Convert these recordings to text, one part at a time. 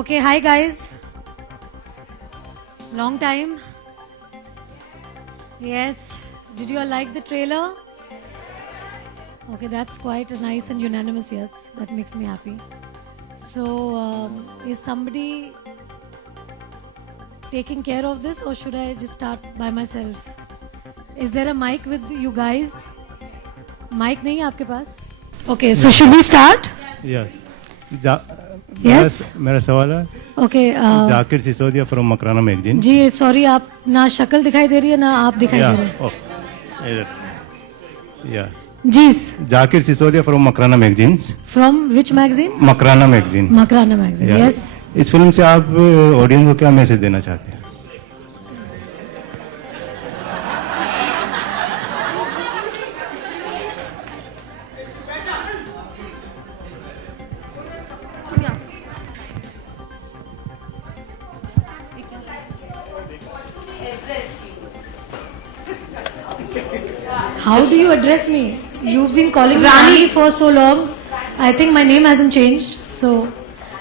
Okay, hi guys. Long time. Yes. Did you all like the trailer? Okay, that's quite a nice and unanimous yes. That makes me happy. So, is somebody taking care of this or should I just start by myself? Is there a mic with you guys? Mic नहीं है आपके पास? Okay, so should we start? Yes. Yes. मेरा सवाल है Okay. Zakir Sisodia from Makrana magazine. जी sorry, आप ना शक्ल दिखाई दे रही है ना आप दिखाई दे रहे हैं. जी. Zakir Sisodia from Makrana magazine. From which magazine? Makrana magazine. Makrana magazine. Yes. इस फिल्म से आप ऑडियंस को क्या मैसेज देना चाहते हैं? How do you address me? You've been calling me Rani for so long. I think my name hasn't changed. So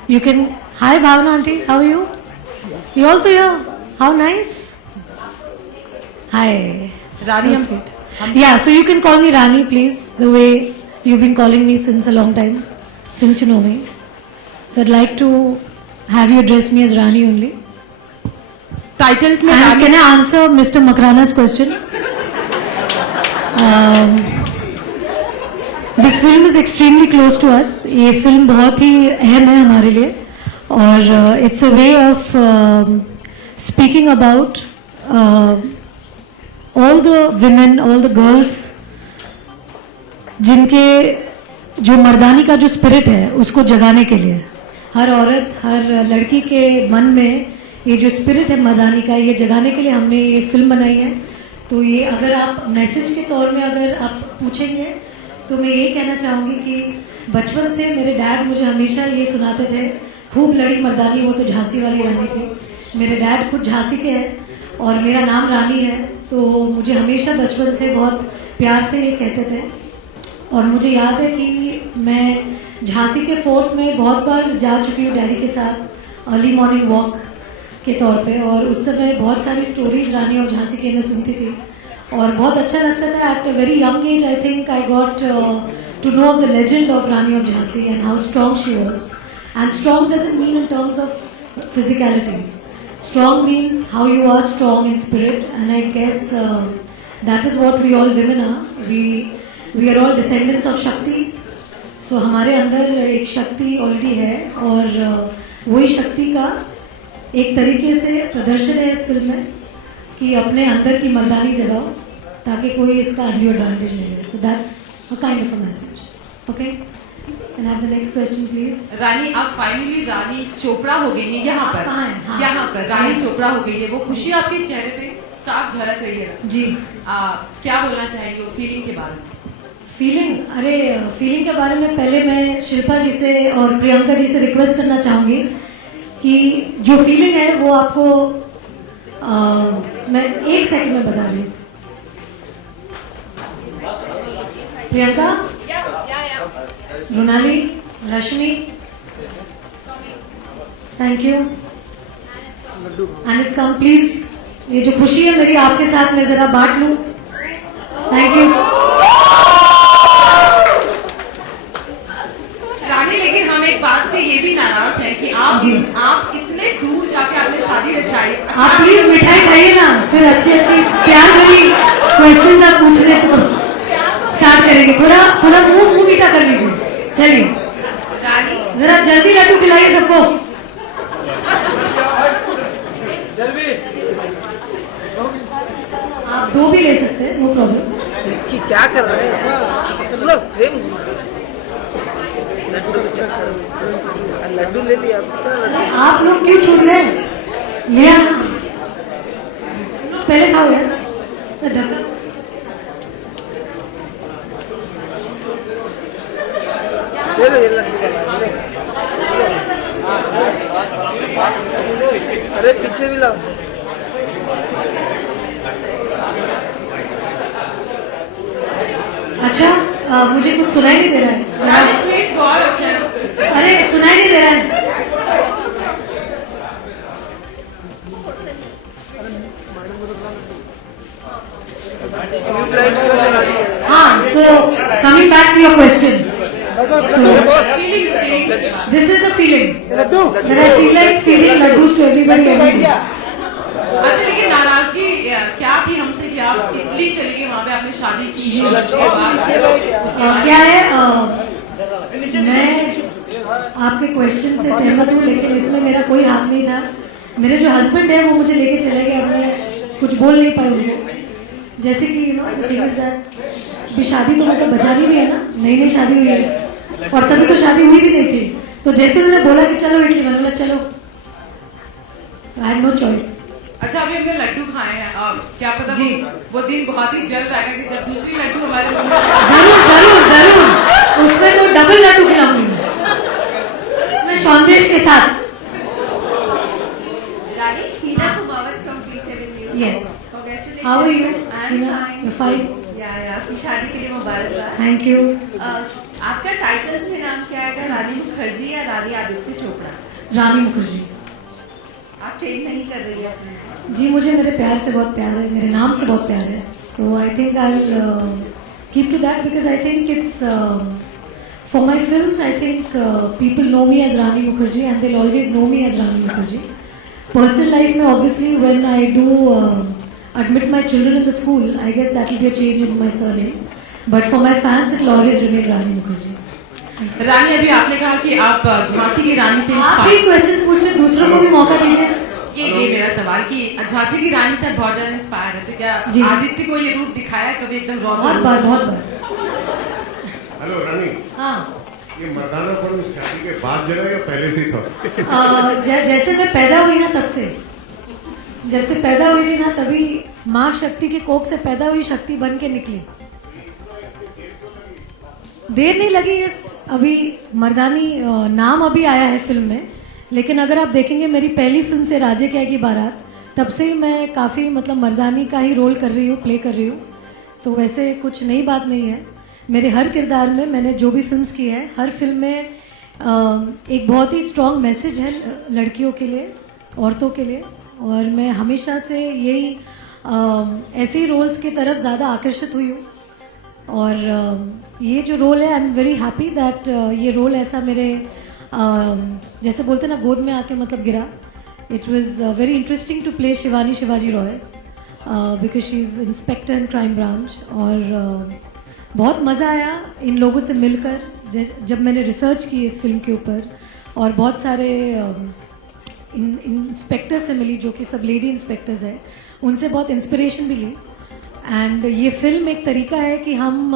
you can. Hi Bhavana auntie, how are you? You also here? How nice. Hi. Rani, So sweet. Yeah, so you can call me Rani, please. The way you've been calling me since a long time, since you know me. So I'd like to have you address me as Rani only. Titles में And can I answer Mr. Makrana's question? This film is extremely close to us. ये film बहुत ही अहम है हमारे लिए और it's a way of speaking about all the women, all the girls जिनके जो मर्दानी का जो स्पिरिट है उसको जगाने के लिए. हर औरत, हर लड़की के मन में ये जो स्पिरिट है मर्दानी का, ये जगाने के लिए हमने ये फिल्म बनाई है. तो ये अगर आप मैसेज के तौर में अगर आप पूछेंगे तो मैं ये कहना चाहूँगी कि बचपन से मेरे डैड मुझे हमेशा ये सुनाते थे, खूब लड़ी मर्दानी वो तो झांसी वाली रानी थी. मेरे डैड खुद झांसी के हैं और मेरा नाम रानी है, तो मुझे हमेशा बचपन से बहुत प्यार से ये कहते थे. और मुझे याद है कि मैं झांसी के फोर्ट में बहुत बार जा चुकी हूँ डैडी के साथ अर्ली मॉर्निंग वॉक के तौर पे, और उस समय बहुत सारी स्टोरीज रानी और झांसी के मैं सुनती थी और बहुत अच्छा लगता था. At a very young age I think I got to know the legend of Rani of Jhansi and how strong she was. And strong doesn't mean in terms of physicality. Strong means how you are strong in spirit, and I guess that is what we all women are. We are all descendants of Shakti. So हमारे अंदर एक शक्ति already है और वही शक्ति का एक तरीके से प्रदर्शन है इस फिल्म में कि अपने अंदर की मर्दानी जगाओ ताकि कोई इसका अनड्यू एडवांटेज नहीं ले. तो that's a kind of a message. Okay, can have the next question please. Rani, आप फाइनली रानी चोपड़ा हो गई है यहाँ पर. कहाँ है? हाँ. यहाँ पर रानी चोपड़ा हो गई है. वो खुशी आपके चेहरे पे साफ झलक रही है. जी. क्या बोलना चाहेंगे फीलिंग के बारे में? फीलिंग, अरे फीलिंग के बारे में पहले मैं शिल्पा जी से और प्रियंका जी से रिक्वेस्ट करना चाहूँगी कि जो फीलिंग है वो आपको मैं एक सेकंड में बता रही हूँ. Priyanka, Runali, Rashmi, thank you. And it's come please. ये जो खुशी है मेरी आपके साथ मैं जरा बांट लूं. Thank you. रानी, लेकिन हम एक बात से ये भी नाराज हैं कि आप इतने दूर जाके आपने शादी रचाई. आप प्लीज मिठाई खाइए ना, फिर अच्छी अच्छी प्यार भरी क्वेश्चन आप पूछ ले तो स्टार्ट करेंगे. थोड़ा मुंह मीठा कर लीजिए. चलिए रानी, जरा जल्दी लड्डू खिलाइए सबको. आप दो भी ले सकते हैं, नो प्रॉब्लम. क्या कर रहे हैं? लड्डू ले लिया. आप लोग क्यों छूट गए? ले आना, पहले खाओ यार. धक्का. ले लो ये लड्डू. अरे पीछे भी लाओ. अच्छा, मुझे कुछ सुनाई नहीं दे रहा है. स्वीट्स बहुत अच्छा है. अरे सुनाई नहीं दे रहा है. This is a feeling Laddu that I feel like feeding laddus to everybody every day. अच्छा लेकिन नाराजगी क्या थी हमसे कि आप इटली चली गई, वहाँ पे आपने शादी की है, उसके बाद क्या है मैं आपके क्वेश्चन से सहमत हूँ, लेकिन इसमें मेरा कोई हाथ नहीं था. मेरे जो हस्बैंड है वो मुझे लेके चले गए, अब मैं कुछ बोल नहीं पाई उनको. जैसे कि you know thing is that भी शादी तो मतलब बचानी भी है ना, नई नई शादी हुई है और तभी तो शादी हुई भी नहीं थी. तो जैसे उन्होंने बोला कि चलो इटली, मैंने बोला चलो. I had no choice. अच्छा अभी हमने लड्डू खाए हैं, क्या पता जी. वो दिन बहुत ही जल्द आएगा कि जब दूसरी लड्डू हमारे मुंह में जरूर जरूर जरूर, उसमें तो डबल लड्डू खिलाऊंगी मैं, उसमें सौंदेश के साथ. Rani, Hina Kumawat from P7 News. Yes. Congratulations. How are you? I'm Hina, fine. you're fine. Yeah. आपकी शादी के लिए मुबारकबाद. Thank you. आपका टाइटल से नाम क्या है, रानी मुखर्जी या रानी आदित्य चोपड़ा? रानी मुखर्जी. आप चेंज नहीं कर रही है? जी मुझे मेरे प्यार से बहुत प्यार है, मेरे नाम से बहुत प्यार है. तो I think I keep to that because I think it's for my films. I think people know me as Rani Mukherjee and they always know me as Rani Mukherjee. Personal life में obviously when I do admit my children in the school, I guess that will be a change in my surname. But for my fans, it will always remain Rani Mukherjee. रानी अभी आपने कहा कि आप झांसी की रानी से आप भी क्वेश्चन पूछे, दूसरों को भी मौका दीजिए. ये मेरा सवाल कि झांसी की रानी से बहुत ज्यादा इंस्पायर है, तो क्या जी. आदित्य को ये रूप दिखाया कभी एकदम बहुत बार बहुत बार. हेलो रानी, हाँ. ये मर्दाना पन शादी के बाद जगह या पहले से था? जैसे मैं पैदा हुई ना तब से, जब से पैदा हुई थी ना तभी माँ शक्ति के कोख से पैदा हुई शक्ति बन के निकली. देर नहीं लगी इस अभी मर्दानी नाम अभी आया है फिल्म में, लेकिन अगर आप देखेंगे मेरी पहली फिल्म से राजे क्या की बारात, तब से ही मैं काफ़ी मतलब मर्दानी का ही रोल कर रही हूँ, प्ले कर रही हूँ. तो वैसे कुछ नई बात नहीं है. मेरे हर किरदार में मैंने जो भी फिल्म्स की है, हर फिल्म में एक बहुत ही स्ट्रॉन्ग मैसेज है लड़कियों के लिए, औरतों के लिए. और मैं हमेशा से यही ऐसे ही रोल्स की तरफ ज़्यादा आकर्षित हुई हूँ. और ये जो रोल है I am very happy that ये रोल ऐसा मेरे जैसे बोलते ना गोद में आके मतलब गिरा. It was very interesting to play Shivani Shivaji Roy because she is inspector in crime branch. और बहुत मज़ा आया इन लोगों से मिलकर जब मैंने रिसर्च की इस फिल्म के ऊपर, और बहुत सारे इंस्पेक्टर से मिली जो कि सब लेडी इंस्पेक्टर्स हैं, उनसे बहुत इंस्पिरेशन भी ली. एंड ये फिल्म एक तरीका है कि हम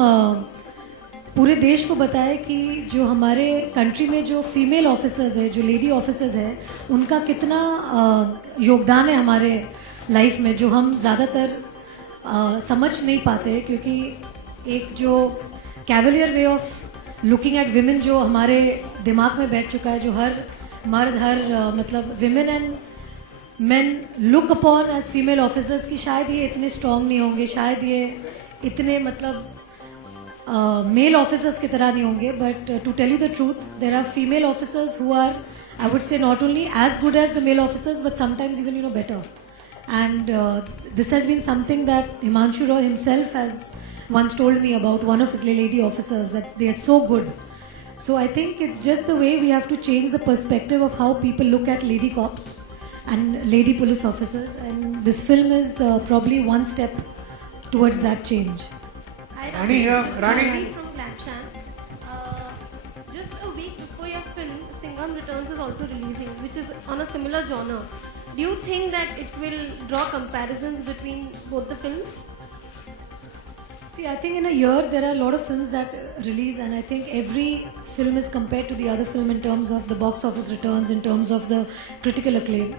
पूरे देश को बताएं कि जो हमारे कंट्री में जो फीमेल ऑफिसर्स है, जो लेडी ऑफिसर्स है, उनका कितना योगदान है हमारे लाइफ में, जो हम ज़्यादातर समझ नहीं पाते. क्योंकि एक जो Cavalier way of looking at women जो हमारे दिमाग में बैठ चुका है, जो हर मर्द हर मतलब women and men look upon as female officers, की शायद ये इतने स्ट्रॉन्ग नहीं होंगे, शायद ये इतने मतलब मेल ऑफिसर्स की तरह नहीं होंगे. But to tell you the truth, there are female officers who are I would say not only as good as the male officers but sometimes even you know better. And this has been something that Himanshu Roy himself has once told me about one of his lady officers, that they are so good. So I think it's just the way we have to change the perspective of how people look at lady cops and lady police officers, and this film is probably one step towards that change. Hi, Rani here, Rani. from Clapshan. Just a week before your film, Singham Returns is also releasing, which is on a similar genre. Do you think that it will draw comparisons between both the films? See, I think in a year there are a lot of films that release, and I think every film is compared to the other film in terms of the box office returns, in terms of the critical acclaim.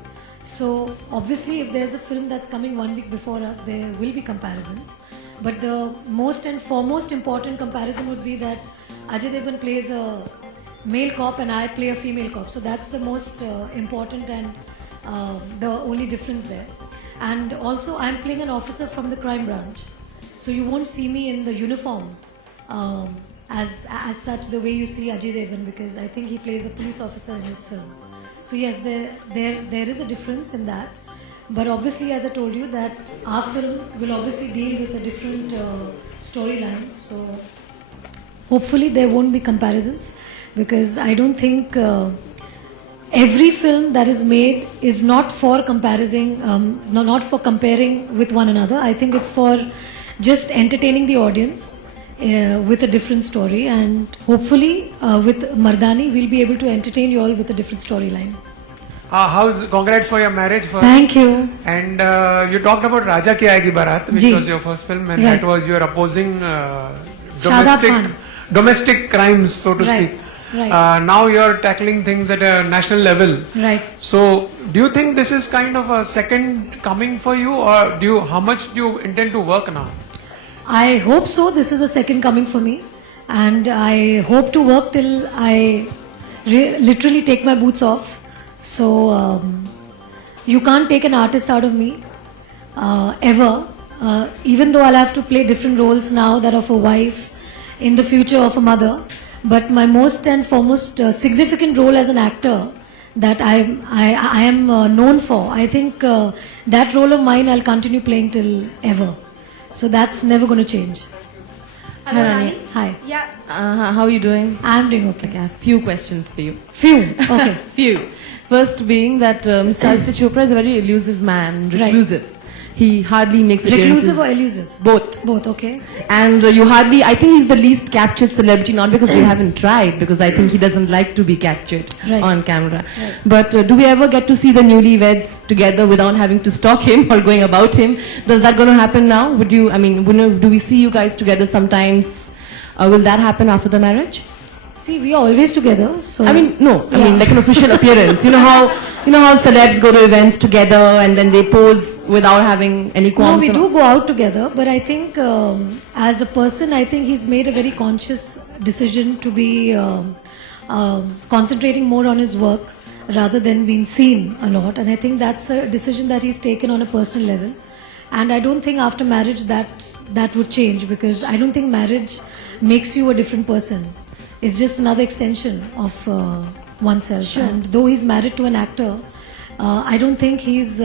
So obviously if there's a film that's coming 1 week before us, there will be comparisons. But the most and foremost important comparison would be that Ajay Devgan plays a male cop and I play a female cop. So that's the most important and the only difference there. And also I'm playing an officer from the crime branch. So you won't see me in the uniform as such the way you see Ajay Devgan, because I think he plays a police officer in his film. So yes, there is a difference in that. But obviously, as I told you, that our film will obviously deal with a different storyline. So hopefully there won't be comparisons. because I don't think every film that is made is not for not for comparing with one another. I think it's for just entertaining the audience with a different story, and hopefully with Mardani we'll be able to entertain you all with a different storyline. Congrats for your marriage first. Thank you. And you talked about Raja Ki Aayegi Barat, which Ji. was your first film, and Right. that was your opposing Shadab Khan. domestic crimes, so to Right. speak. Right. Now you're tackling things at a national level. Right. So, do you think this is kind of a second coming for you, or how much do you intend to work now? I hope so. This is the second coming for me, and I hope to work till I literally take my boots off. So you can't take an artist out of me ever. Even though I'll have to play different roles now, that of a wife, in the future of a mother, but my most and foremost significant role as an actor that I am known for, I think that role of mine I'll continue playing till ever. So that's never going to change. Hello, Rani. Hi. Yeah. How are you doing? I'm doing okay. Okay, I have few questions for you. Few. Okay. Few. First being that Mr. Aditya Chopra is a very elusive man, reclusive. He hardly makes appearances. Reclusive or elusive? Both. Both, okay. And I think he's the least captured celebrity, not because we haven't tried, because I think he doesn't like to be captured Right. on camera. But do we ever get to see the newlyweds together without having to stalk him or going about him? Is that going to happen now? Do we see you guys together sometimes? Will that happen after the marriage? See, we are always together. So I mean, no. I Yeah. mean, like an official appearance. You know how celebs go to events together and then they pose without having any no, qualms. we do go out together. But I think as a person, I think he's made a very conscious decision to be concentrating more on his work rather than being seen a lot. And I think that's a decision that he's taken on a personal level. And I don't think after marriage that would change, because I don't think marriage makes you a different person. It's just another extension of oneself. And though he's married to an actor, I don't think he's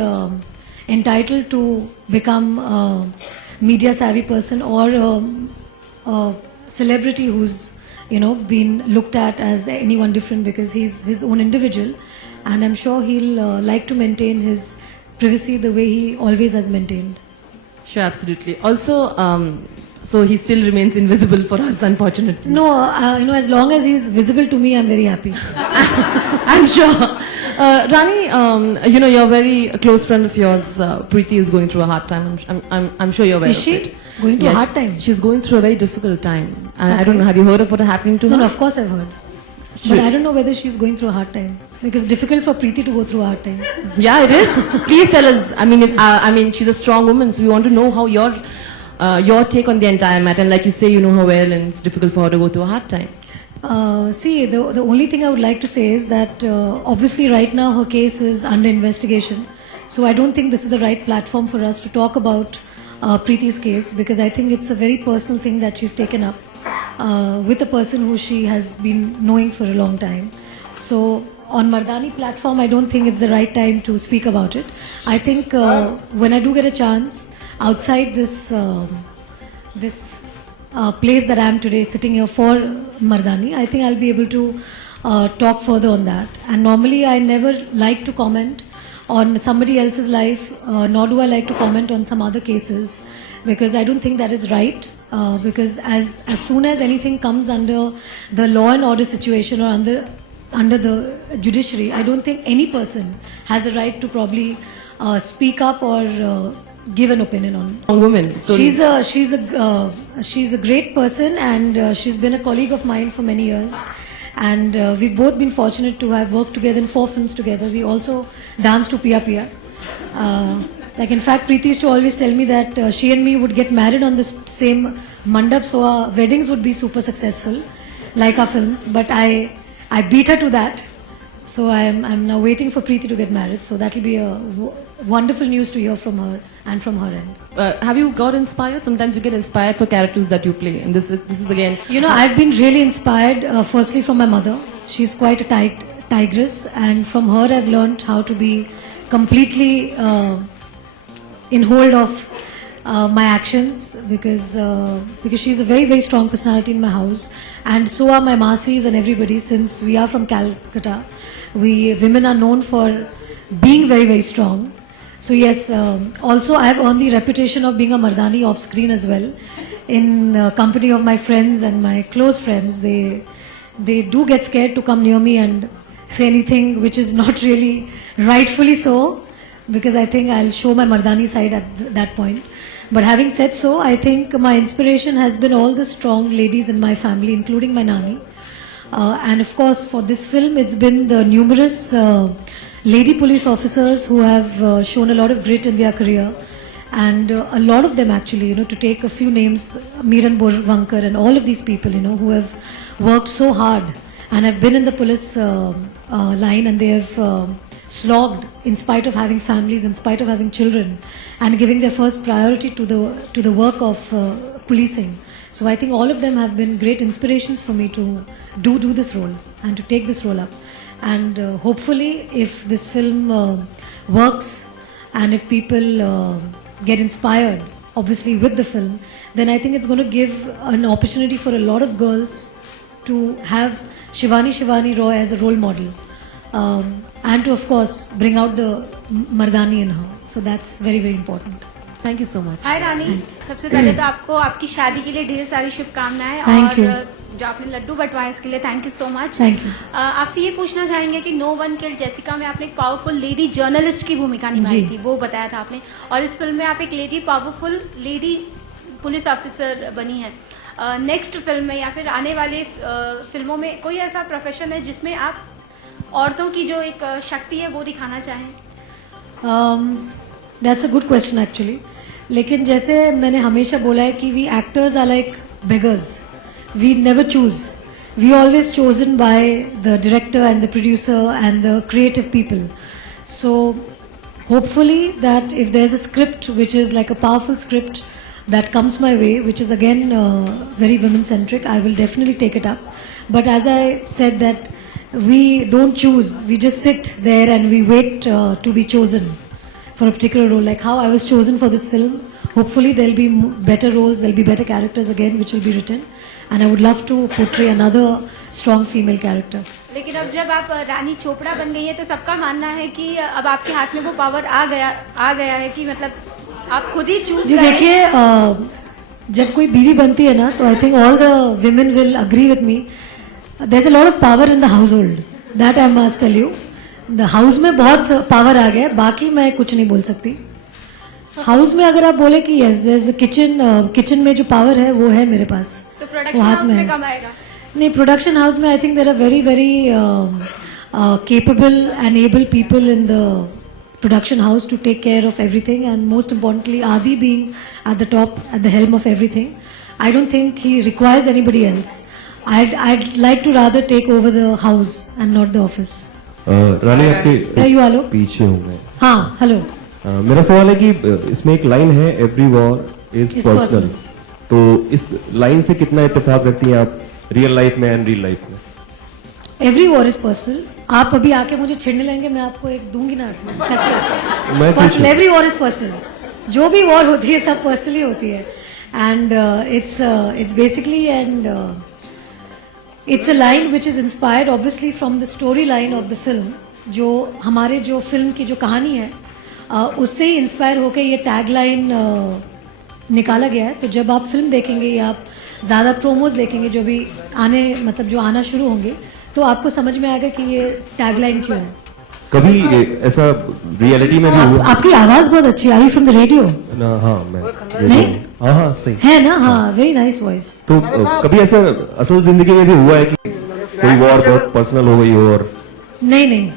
entitled to become a media savvy person or a celebrity who's been looked at as anyone different, because he's his own individual, and I'm sure he'll like to maintain his privacy the way he always has maintained. Sure, absolutely. Also, so he still remains invisible for us, unfortunately. No, as long as he's visible to me, I'm very happy. I'm sure. Rani, you're a very close friend of yours. Preeti is going through a hard time. I'm sure you're aware Is of she it. going through a hard time? She's going through a very difficult time. I Okay. don't know. Have you heard of what is happening to her? No, of course I've heard. But I don't know whether she's going through a hard time, because it's difficult for Preeti to go through a hard time. Yeah, it is. Please tell us. I mean, she's a strong woman, so we want to know how your take on the entire matter. And like you say, you know her well, and it's difficult for her to go through a hard time. See, the only thing I would like to say is that obviously right now her case is under investigation. So I don't think this is the right platform for us to talk about Preeti's case, because I think it's a very personal thing that she's taken up with a person who she has been knowing for a long time. So on Mardani platform, I don't think it's the right time to speak about it. I think when I do get a chance outside this place that I am today, sitting here for Mardani, I think I'll be able to talk further on that. And normally I never like to comment on somebody else's life, nor do I like to comment on some other cases, because I don't think that is right. Because as soon as anything comes under the law and order situation or under the judiciary, I don't think any person has a right to probably speak up or give an opinion on. Strong woman. So She's a great person, and she's been a colleague of mine for many years. And we've both been fortunate to have worked together in 4 films together. We also danced to Pia Pia. In fact, Preeti used to always tell me that she and me would get married on this same mandap, so our weddings would be super successful, like our films. But I beat her to that. So I'm now waiting for Preeti to get married. So that will be a wonderful news to hear from her and from her end. have you got inspired? Sometimes you get inspired for characters that you play, and this is again. I've been really inspired firstly from my mother. She's quite a tigress, and from her I've learned how to be completely in hold of my actions, because she's a very, very strong personality in my house, and so are my Masis and everybody. Since we are from Calcutta, we women are known for being very, very strong. So yes, also I have earned the reputation of being a Mardani off screen as well. In company of my friends and my close friends, they do get scared to come near me and say anything which is not really rightfully so, because I think I'll show my Mardani side at that point. But having said so, I think my inspiration has been all the strong ladies in my family, including my Nani. And of course, for this film, it's been the numerous lady police officers who have shown a lot of grit in their career. And a lot of them actually, to take a few names, Miran Borvankar and all of these people, who have worked so hard and have been in the police line, and they have slogged in spite of having families, in spite of having children, and giving their first priority to the work of policing. So I think all of them have been great inspirations for me to do this role and to take this role up. And hopefully, if this film works and if people get inspired, obviously, with the film, then I think it's going to give an opportunity for a lot of girls to have Shivani Roy as a role model, and to, of course, bring out the Mardani in her. So that's very, very important. Thank you so much. हाय रानी, सबसे पहले तो आपको आपकी शादी के लिए ढेर सारी शुभकामनाएं, Thank you. और जो आपने लड्डू बंटवाए उसके लिए thank you so much. Thank you. आपसे ये पूछना चाहेंगे कि नो वन किल्ड जेसिका में आपने एक पावरफुल लेडी जर्नलिस्ट की भूमिका निभाई जी. थी, वो बताया था आपने, और इस फिल्म में आप एक lady powerful lady police officer बनी है. नेक्स्ट फिल्म में या फिर आने वाले फिल्मों में कोई ऐसा प्रोफेशन है जिसमें आप औरतों की जो एक शक्ति है वो दिखाना चाहें? That's a good question actually. लेकिन जैसे मैंने हमेशा बोला है कि we actors are like beggars. We never choose. We always chosen by the director and the producer and the creative people. So hopefully that if there's a script which is like a powerful script that comes my way, which is again very women centric, I will definitely take it up. But as I said that we don't choose, we just sit there and we wait to be chosen for a particular role, like how I was chosen for this film. Hopefully there'll be better roles, there'll be better characters again which will be written, and I would love to portray another strong female character. लेकिन अब जब आप रानी चोपड़ा बन गई है तो सबका मानना है कि अब आपके हाथ में वो पावर आ गया है कि मतलब आप खुद ही चूज जी देखिए, जब कोई बीवी बनती है ना तो I think all the women will agree with me, there is a lot of power in the household, that I must tell you. The house में बहुत पावर आ गया, बाकी मैं कुछ नहीं बोल सकती. हाउस में अगर आप बोले कि यस देयर इज किचन में जो पावर है वो है मेरे पास, तो वो प्रोडक्शन हाथ हाउस में में है. कम आएगा? नहीं, प्रोडक्शन हाउस में I think there are very very capable and able people in the production house to take care of everything, and most importantly Adi being at the top, at the helm of everything, I don't think he requires anybody else. I'd like to rather take over the house and not the office. रानी आपके There you are, पीछे हूँ मैं. हाँ, hello. मेरा सवाल है कि इसमें एक लाइन है, every war is Is personal, personal. तो इस लाइन से कितना इत्तेफाक करती हैं आप रियल लाइफ में एंड रियल लाइफ में? Every war is personal. आप अभी आके मुझे छेड़ने लगेंगे, मैं आपको एक दूंगी ना. मैं personal, every war is personal. जो भी वॉर होती है सब पर्सनली होती है, and it's basically and it's a line which is inspired obviously from the story line of the film. जो हमारे जो फिल्म की जो कहानी है उससे ही इंस्पायर होकर ये टैग लाइन निकाला गया है. तो जब आप फिल्म देखेंगे या आप ज़्यादा प्रोमोज देखेंगे जो भी जो आना शुरू होंगे, तो आपको समझ में आएगा कि ये टैग लाइन क्यों है. कभी ऐसा रियलिटी में भी हुआ? आपकी आवाज़ बहुत अच्छी है. आई फ्रॉम द रेडियो? हाँ, मैं नहीं? हाँ सही है ना. हाँ, वेरी नाइस वॉइस. तो कभी ऐसा असल जिंदगी में भी हुआ है कि कोई वॉर बहुत पर्सनल हो गई हो? और नहीं,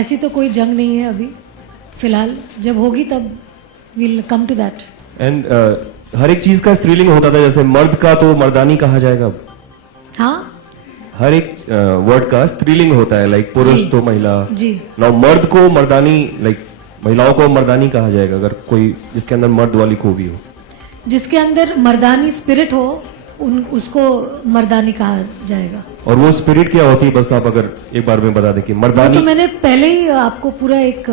ऐसी तो कोई जंग नहीं है अभी फिलहाल. जब होगी तब will come to that. And हर एक चीज का स्त्रीलिंग होता था, जैसे मर्द का तो मर्दानी कहा जाएगा अब. हाँ हर एक वर्ड का स्त्रीलिंग होता है, लाइक पुरुष जी. तो महिला. जी. नाउ मर्द को मर्दानी, लाइक महिलाओं को मर्दानी कहा जाएगा अगर कोई जिसके अंदर मर्द वाली खूबी हो. जिसके अंदर मर्दानी स्पिरिट हो उसको मर्दानी कहा जाएगा. और वो स्पिरिट क्या होती है, बस आप अगर एक बार में बता दें कि वो मर्दानी. तो मैंने पहले ही आपको पूरा एक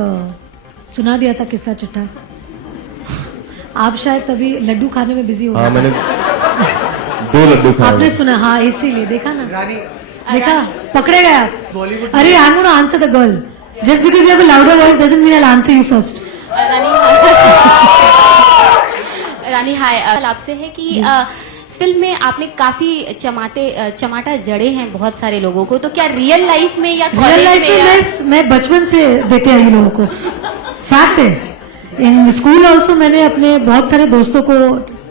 सुना दिया था किस्सा चिट्ठा. आप शायद तभी लड्डू खाने में बिजी हो हाँ गए। मैंने 2 लड्डू खाए आपने सुना, हाँ इसीलिए देखा ना, देखा, पकड़े गए आप। अरे I am gonna answer the girl, just because you have a louder voice doesn't mean I will answer you first. Rani hi, आपसे है कि फिल्म में आपने काफी चमाटा जड़े हैं बहुत सारे लोगों को, तो क्या रियल लाइफ में या रियल कॉलेज लाइफ में मैं बचपन से देते आई हूँ लोगों को, फैक्ट है। इन स्कूल ऑल्सो मैंने अपने बहुत सारे दोस्तों को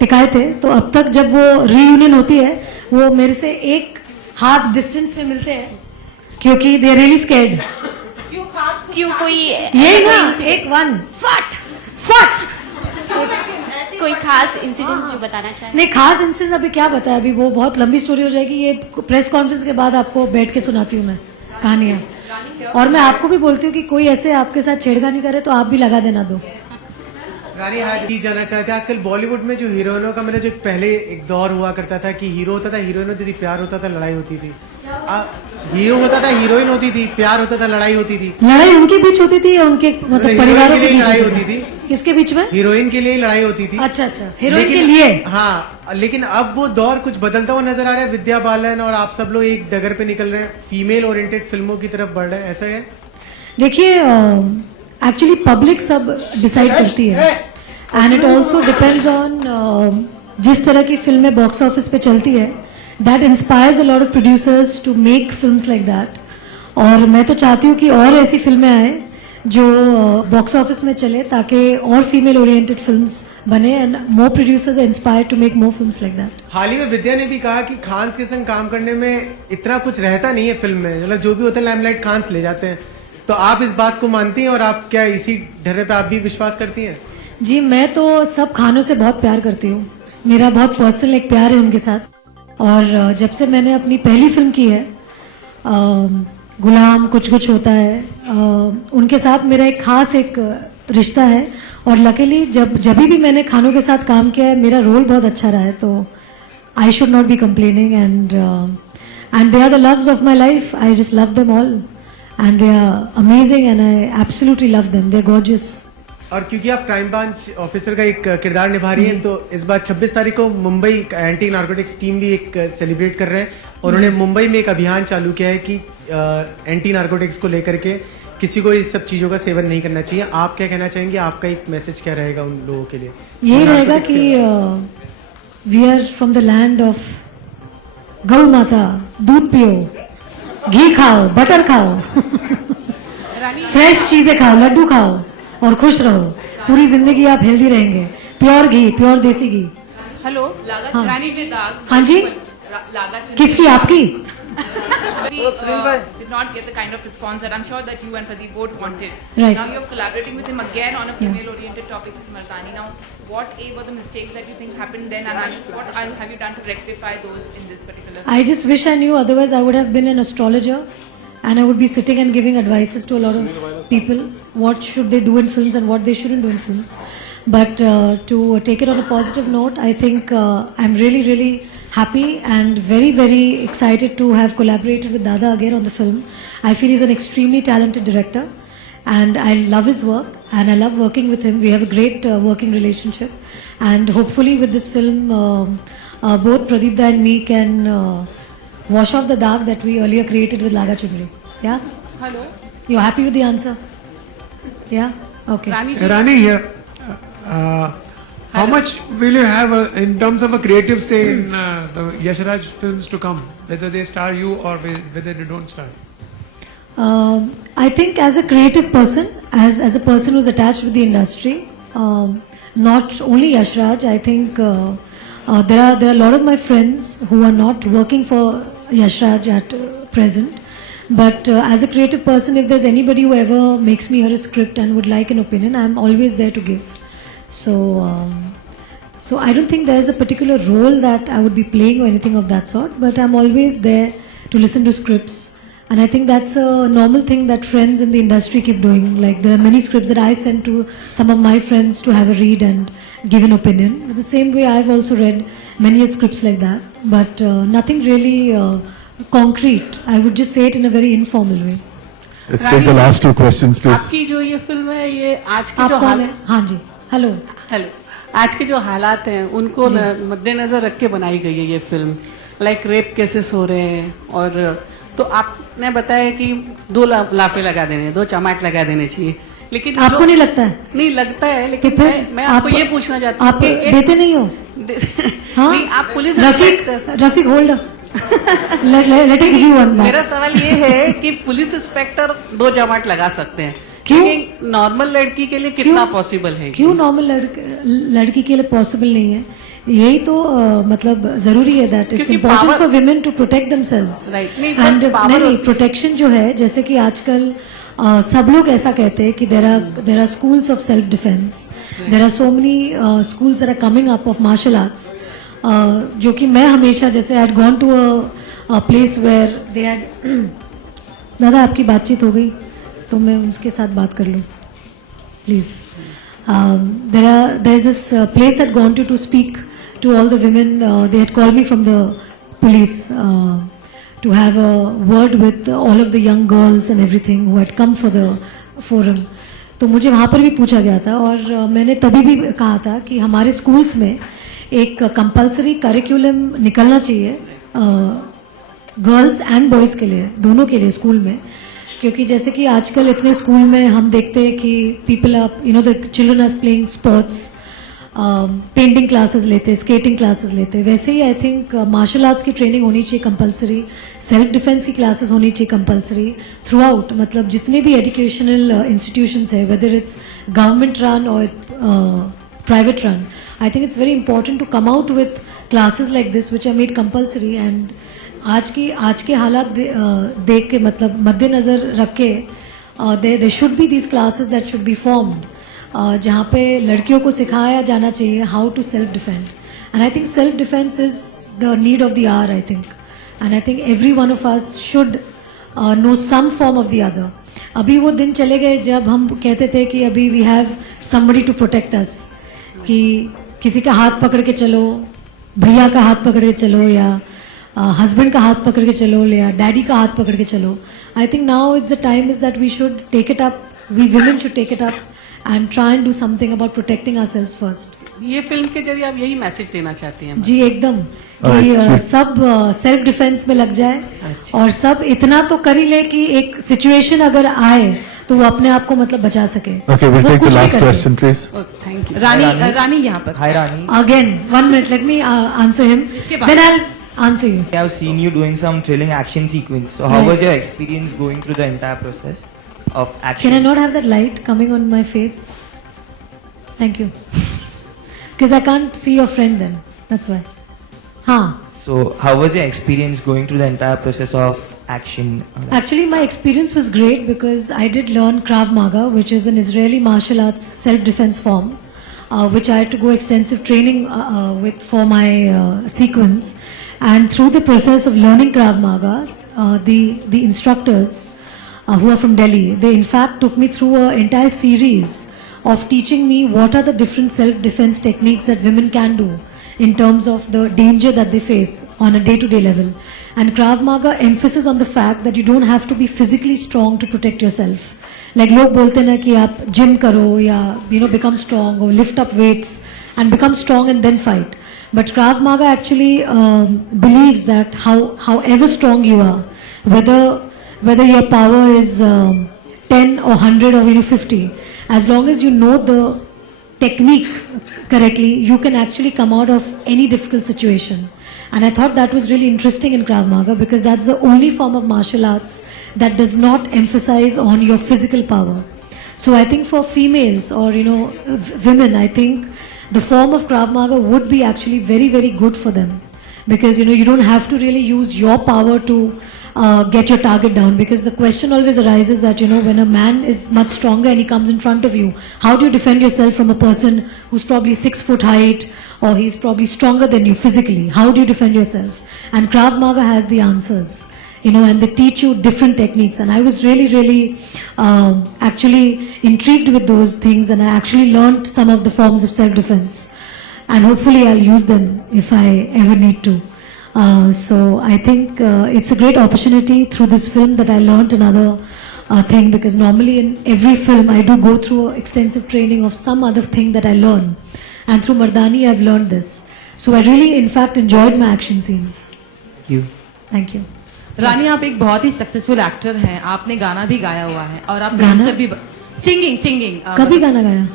टिकाए थे, तो अब तक जब वो रीयूनियन होती है वो मेरे से एक हाथ डिस्टेंस में मिलते हैं, क्योंकि दे आर रियली स्कैर्ड। क्यों कोई ये ना एक वन फट फट कोई खास इंसिडेंट्स जो बताना चाहे? नहीं, खास इंसिडेंट अभी क्या बताया, अभी वो बहुत लंबी स्टोरी हो जाएगी, ये प्रेस कॉन्फ्रेंस के बाद आपको बैठ के सुनाती हूँ मैं कहानियां। और मैं आपको भी बोलती हूँ कि कोई ऐसे आपके साथ छेड़खानी करे तो आप भी लगा देना दो। रानी हाजी जाना चाहते हैं, आजकल बॉलीवुड में जो हीरोइनों का मतलब जो पहले एक दौर हुआ करता था कि हीरो होता था, हीरोइन होती थी, प्यार होता था, लड़ाई होती थी। हीरो होता था, हीरोइन होती थी, प्यार होता था, लड़ाई होती थी। लड़ाई उनके बीच होती थी या उनके मतलब परिवारों के बीच लड़ाई होती थी? किसके बीच में? हीरोइन के लिए ही लड़ाई होती थी। अच्छा, हीरोइन के लिए। हाँ, लेकिन अब वो दौर कुछ बदलता हुआ नजर आ रहा है। विद्या बालन और आप सब लोग एक डगर पे निकल रहे हैं, फीमेल ओरिएंटेड फिल्मों की तरफ बढ़ रहे हैं, ऐसा है? देखिए, एक्चुअली पब्लिक सब डिसाइड करती है, and it also depends on जिस तरह की फिल्में बॉक्स ऑफिस पे चलती है, that inspires a lot of producers to make films like that. और मैं तो चाहती हूँ कि और ऐसी फिल्में आए जो बॉक्स ऑफिस में चले, ताकि और फीमेल ओरिएंटेड फिल्म्स बने and more producers are inspired to make more films like that. हाल ही में विद्या ने भी कहा कि खान्स के संग काम करने में इतना कुछ रहता नहीं है फिल्म में, मतलब जो भी होता है लाइमलाइट खान्स ले जाते हैं। तो आप इस बात को मानती हैं और आप क्या इसी ढर्रे पे आप भी विश्वास करती हैं? जी, मैं तो सब खानों से बहुत प्यार करती हूँ, मेरा बहुत पर्सनल एक प्यार है उनके साथ। और जब से मैंने अपनी पहली फिल्म की है गुलाम कुछ कुछ होता है, उनके साथ मेरा एक खास एक रिश्ता है। और लकीली जब भी मैंने खानों के साथ काम किया है, मेरा रोल बहुत अच्छा रहा है, तो I should not be complaining. And they are the loves of my life, I just love them all and they are amazing and I absolutely love them, they are gorgeous. और क्योंकि आप crime branch officer का एक किरदार निभा रही हैं, तो इस बार 26 तारीख को मुंबई एंटी नार्कोटिक्स टीम भी एक सेलिब्रेट कर रहे हैं, और उन्होंने मुंबई में एक अभियान चालू किया है कि एंटी नार्कोटिक्स को लेकर के किसी को इस सब चीज़ों का सेवन नहीं करना चाहिए। आप क्या कहना चाहेंगे, आपका एक मैसेज क्या रहेगा उन लोगों के लिए? यही रहेगा कि we are from the land of गौ माता, दूध पियो, घी खाओ, बटर खाओ, फ्रेश चीजें खाओ, लड्डू खाओ और खुश रहो, पूरी जिंदगी आप हेल्दी रहेंगे। प्योर घी, प्योर देसी घी। हेलो, लागत हाँ। रानी जी दाग। हाँ जी, लागत किसकी? आपकी? did not get the kind of response that I'm sure that you and Pradeep both wanted. Right. Now you're collaborating with him again on a female-oriented topic with Mardani. Now, what were the mistakes that you think happened then, and what have you done to rectify those in this particular? I just wish I knew, otherwise I would have been an astrologer and I would be sitting and giving advices to a lot of people, what should they do in films and what they shouldn't do in films. But to take it on a positive note, I think I'm really, really happy and very, very excited to have collaborated with Dada again on the film. I feel he's an extremely talented director and I love his work and I love working with him. We have a great working relationship, and hopefully with this film both Pradeep Da and me can wash off the dark that we earlier created with Laga Chugli. Yeah? Hello. You're happy with the answer? Yeah? Okay. Rani here. How much will you have in terms of a creative say in the Yashraj films to come, whether they star you or whether they don't star? I think as a creative person, as a person who's attached with the industry, not only Yashraj, I think there are a lot of my friends who are not working for Yashraj at present. But as a creative person, if there's anybody who ever makes me hear a script and would like an opinion, I'm always there to give. So I don't think there's a particular role that I would be playing or anything of that sort, but I'm always there to listen to scripts. And I think that's a normal thing that friends in the industry keep doing. Like there are many scripts that I send to some of my friends to have a read and give an opinion. The same way I've also read many scripts like that, but nothing really concrete. I would just say it in a very informal way. Let's take the last two questions, please. आपकी जो ये film है, ये आज की आप जो कौन है? हाँ जी, हेलो। हेलो, आज के जो हालात हैं उनको मद्देनजर रख के बनाई गई है ये फिल्म. लाइक रेप केसेस हो रहे हैं और तो आपने बताया कि 2 लाफे लगा देने, 2 चमाट लगा देने चाहिए, लेकिन आपको नहीं लगता है? नहीं लगता है, लेकिन तो फिर मैं आपको ये पूछना चाहती हूँ आप देते नहीं हो? हाँ? नहीं, आप police Rafiq hold let give you one. मेरा सवाल ये है कि पुलिस इंस्पेक्टर 2 जमाट लगा सकते हैं, क्यों? नॉर्मल लड़की के लिए कितना पॉसिबल है? क्यों नॉर्मल लड़की के लिए पॉसिबल नहीं है? यही तो मतलब जरूरी है that it's important for women to protect themselves. And नहीं प्रोटेक्शन जो है, जैसे कि आजकल सब लोग ऐसा कहते हैं कि there are schools of self defence, there are so many schools that are coming up of martial arts, जो कि मैं हमेशा जैसे I had gone to a place where they had. दादा आपकी बातचीत हो गई तो मैं उसके साथ बात कर लूँ please. There is this place I'd gone to speak to all the women. They had called me from the police to have a word with all of the young girls and everything who had come for the forum. तो मुझे वहाँ पर भी पूछा गया था और मैंने तभी भी कहा था कि हमारे स्कूल्स में एक कंपल्सरी करिकुलम निकलना चाहिए गर्ल्स एंड बॉयज़ के लिए, दोनों के लिए स्कूल में. क्योंकि जैसे कि आजकल इतने स्कूल में हम देखते हैं कि people are the children are playing sports, painting classes लेते, स्केटिंग क्लासेस लेते. वैसे ही आई थिंक मार्शल आर्ट्स की ट्रेनिंग होनी चाहिए कंपलसरी, सेल्फ डिफेंस की क्लासेस होनी चाहिए कंपलसरी थ्रू आउट. मतलब जितने भी एजुकेशनल इंस्टीट्यूशंस है, whether it's government run or private run, I think it's very important to come out with classes like this which are made compulsory. And आज के हालात देख के मतलब मद्देनज़र रख के they should be these classes that should be formed जहाँ पे लड़कियों को सिखाया जाना चाहिए how to self defend. And I think self defence is the need of the hour I think. And I think every one of us should know some form of the other. अभी वो दिन चले गए जब हम कहते थे कि अभी we have somebody to protect us, कि किसी का हाथ पकड़ के चलो, भैया का हाथ पकड़ के चलो, या हस्बैंड का हाथ पकड़ के चलो, या डैडी का हाथ पकड़ के चलो. I think now it's the time is that we should take it up, we women should take it up and try and do something about protecting ourselves first. ये फिल्म के जरिए आप यही मैसेज देना चाहती हैं? जी एकदम, कि सब सेल्फ डिफेंस में लग जाए और सब इतना तो कर ही ले कि एक सिचुएशन अगर आए तो वो अपने आप को मतलब बचा सके. Okay, we'll take the last question, please. Thank you. Rani यहाँ पर. Hi Rani. Again, 1 minute. Let me answer him. Then I'll answer you. I have seen you doing some thrilling action sequence. So how was your experience going through the entire process of action? Can I not have that light coming on my face? Thank you. Because I can't see your friend then. That's why. Huh. So how was your experience going through the entire process of action? Actually, my experience was great because I did learn Krav Maga, which is an Israeli martial arts self-defense form, which I had to go extensive training with for my sequence. And through the process of learning Krav Maga, the instructors who are from Delhi, they in fact took me through an entire series of teaching me what are the different self-defense techniques that women can do in terms of the danger that they face on a day-to-day level. And Krav Maga emphasis on the fact that you don't have to be physically strong to protect yourself. Like लोग बोलते ना कि आप gym करो या become strong or lift up weights and become strong and then fight. But Krav Maga actually believes that however strong you are, whether your power is 10 or 100 or 50, as long as you know the technique correctly, you can actually come out of any difficult situation. And I thought that was really interesting in Krav Maga because that's the only form of martial arts that does not emphasize on your physical power. So I think for females or women, I think the form of Krav Maga would be actually very, very good for them because you don't have to really use your power to get your target down, because the question always arises that when a man is much stronger and he comes in front of you, how do you defend yourself from a person who's probably 6 foot height or he's probably stronger than you physically? How do you defend yourself? And Krav Maga has the answers, and they teach you different techniques. And I was really, really actually intrigued with those things, and I actually learned some of the forms of self-defense, and hopefully I'll use them if I ever need to. So I think it's a great opportunity through this film that I learned another thing, because normally in every film I do go through extensive training of some other thing that I learn. and through Mardani I've learned this. So I really in fact enjoyed my action scenes. You. Thank you. रानी, आप एक बहुत ही successful actor हैं, आपने गाना भी गाया हुआ है और आप गाना? dancer भी सिंगिंग कभी गाना गाया?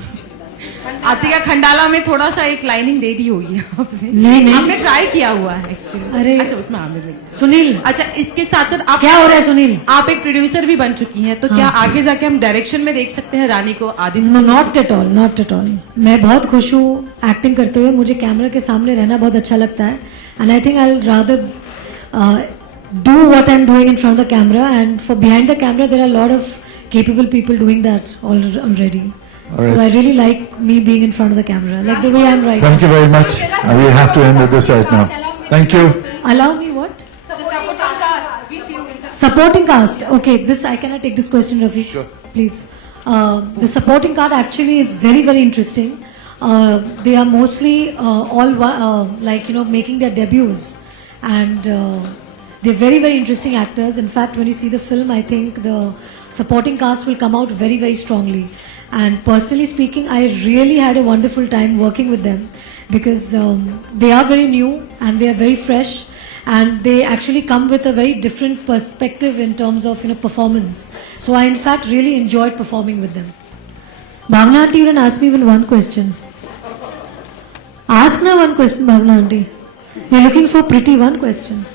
आतिका खंडाला में थोड़ा सा एक लाइनिंग दे दी होगी आपने। नहीं। आपने ट्राई किया हुआ है एक्चुअली। अरे अच्छा, उसमें आमिर नहीं। सुनील, अच्छा, इसके साथ साथ आप क्या हो रहा है सुनील? आप एक प्रोड्यूसर भी बन चुकी हैं, तो क्या आगे जाके हम डायरेक्शन में देख सकते हैं रानी को Aditya? No, not at all, not at all. मैं बहुत खुश हूँ एक्टिंग करते हुए, मुझे कैमरा के सामने रहना बहुत अच्छा लगता है and I think I will rather do what I'm doing in front of the camera, and for behind the camera there are a lot of capable people doing that already. All So right. I really like me being in front of the camera, like the way I'm right Thank now. you very much. We have to end with this right now. Thank you. Allow me what? Supporting cast. Okay, this I cannot take this question, Rafi. Sure. Please. The supporting cast actually is very very interesting. They are mostly all like making their debuts, and they're very very interesting actors. In fact, when you see the film, I think the supporting cast will come out very very strongly. And personally speaking, I really had a wonderful time working with them because they are very new and they are very fresh, and they actually come with a very different perspective in terms of performance. So I in fact really enjoyed performing with them. Bhavna aunty, you didn't ask me even one question. Ask now one question, Bhavna aunty. You're looking so pretty. One question.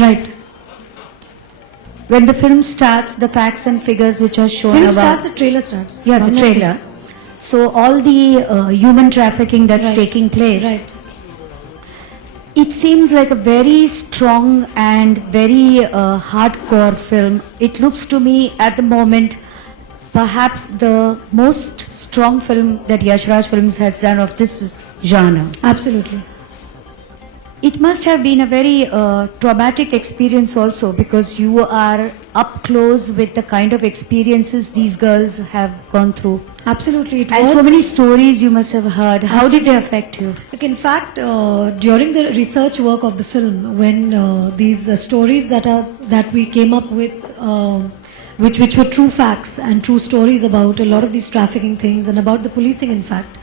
Right. When the film starts, the facts and figures which are shown Film about... starts, the trailer starts. Yeah, the Bhavna trailer. aunty. So all the human trafficking that's Right. taking place, Right. it seems like a very strong and very hardcore film. It looks to me at the moment perhaps the most strong film that Yash Raj Films has done of this genre. Absolutely. It must have been a very traumatic experience also, because you are up close with the kind of experiences these girls have gone through. Absolutely. It And was so many stories you must have heard. How did they affect you? Like in fact, during the research work of the film, when these stories that we came up with, which were true facts and true stories about a lot of these trafficking things and about the policing, in fact,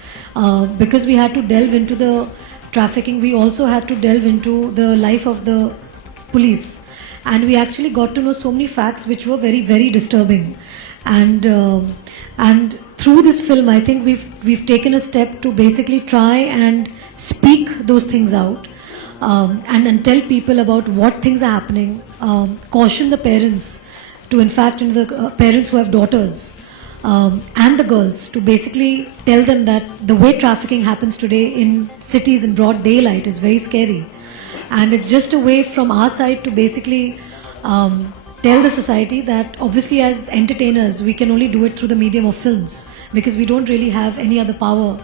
because we had to delve into the trafficking, we also had to delve into the life of the police, and we actually got to know so many facts which were very very disturbing, and through this film I think we've taken a step to basically try and speak those things out, and tell people about what things are happening, caution the parents to in fact the parents who have daughters, and the girls, to basically tell them that the way trafficking happens today in cities in broad daylight is very scary, and it's just a way from our side to basically tell the society that obviously as entertainers we can only do it through the medium of films, because we don't really have any other power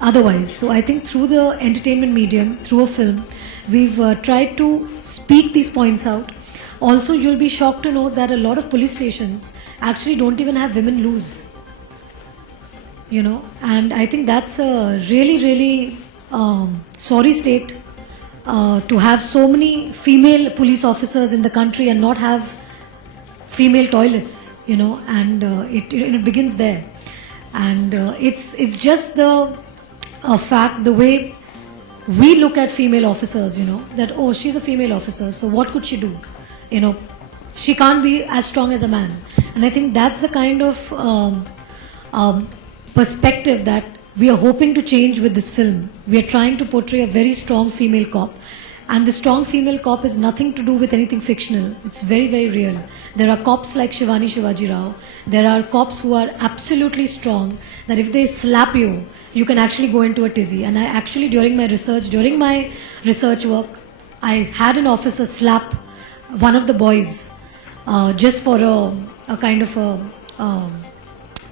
otherwise. So I think through the entertainment medium, through a film, we've tried to speak these points out. Also, you'll be shocked to know that a lot of police stations actually don't even have women loose. And I think that's a really, really sorry state to have so many female police officers in the country and not have female toilets, and it begins there. And it's just the fact, the way we look at female officers, that, oh, she's a female officer, so what could she do? She can't be as strong as a man. And I think that's the kind of perspective that we are hoping to change with this film. We are trying to portray a very strong female cop, and the strong female cop is nothing to do with anything fictional. It's very very real. There are cops like Shivani Shivaji Rao. There are cops who are absolutely strong, that if they slap you, you can actually go into a tizzy. And I actually during my research work, I had an officer slap one of the boys just for a kind of a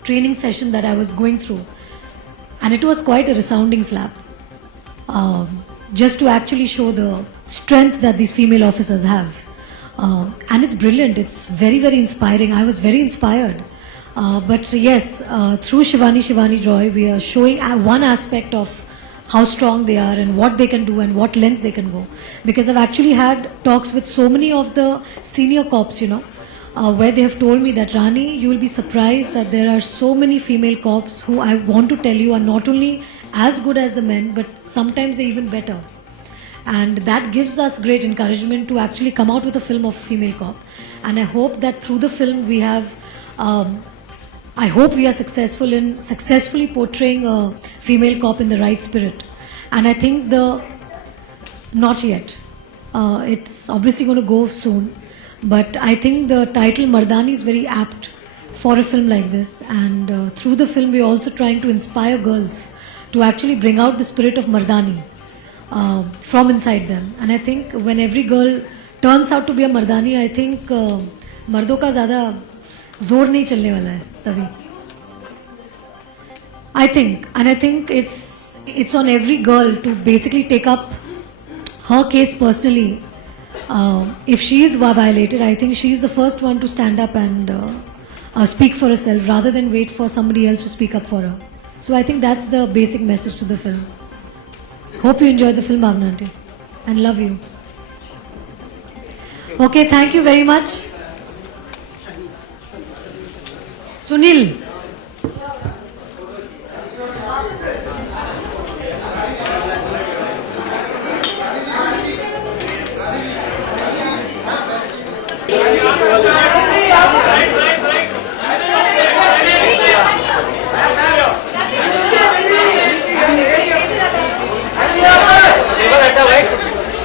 training session that I was going through, and it was quite a resounding slap, just to actually show the strength that these female officers have, and it's brilliant. It's very very inspiring. I was very inspired, but yes, through Shivani Roy, we are showing one aspect of how strong they are and what they can do and what lengths they can go. Because I've actually had talks with so many of the senior cops, where they have told me that, Rani, you will be surprised that there are so many female cops who I want to tell you are not only as good as the men, but sometimes they're even better. And that gives us great encouragement to actually come out with a film of female cop. And I hope that through the film we have, I hope we are successful in successfully portraying a female cop in the right spirit. And I think not yet. It's obviously going to go soon. But I think the title Mardani is very apt for a film like this. And through the film we're also trying to inspire girls to actually bring out the spirit of Mardani from inside them. And I think when every girl turns out to be a Mardani, I think मर्दों का ज़्यादा जोर नहीं चलने वाला है तभी. I think it's on every girl to basically take up her case personally. If she is violated, I think she is the first one to stand up and speak for herself rather than wait for somebody else to speak up for her. So I think that's the basic message to the film. Hope you enjoyed the film, Bhavna aunty, and love you. Okay, thank you very much. Sunil.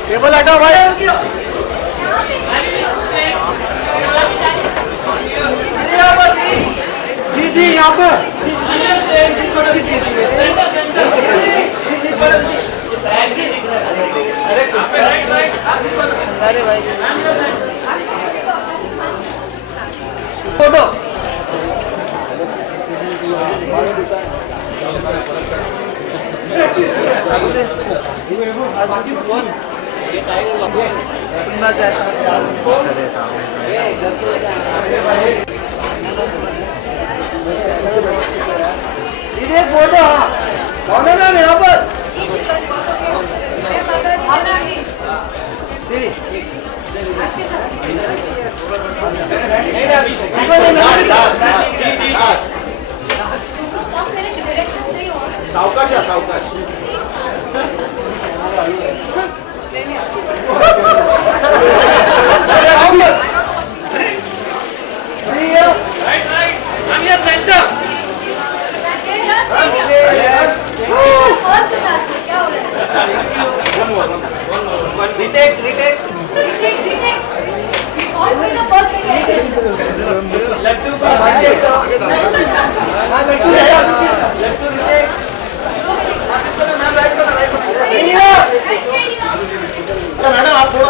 Table हटाओ भाई. दीदी यहाँ पे. अरे भाई photo. ये photo कौन है ना यहाँ पर. सावकाश या सावकाश. मैडम आप थोड़ा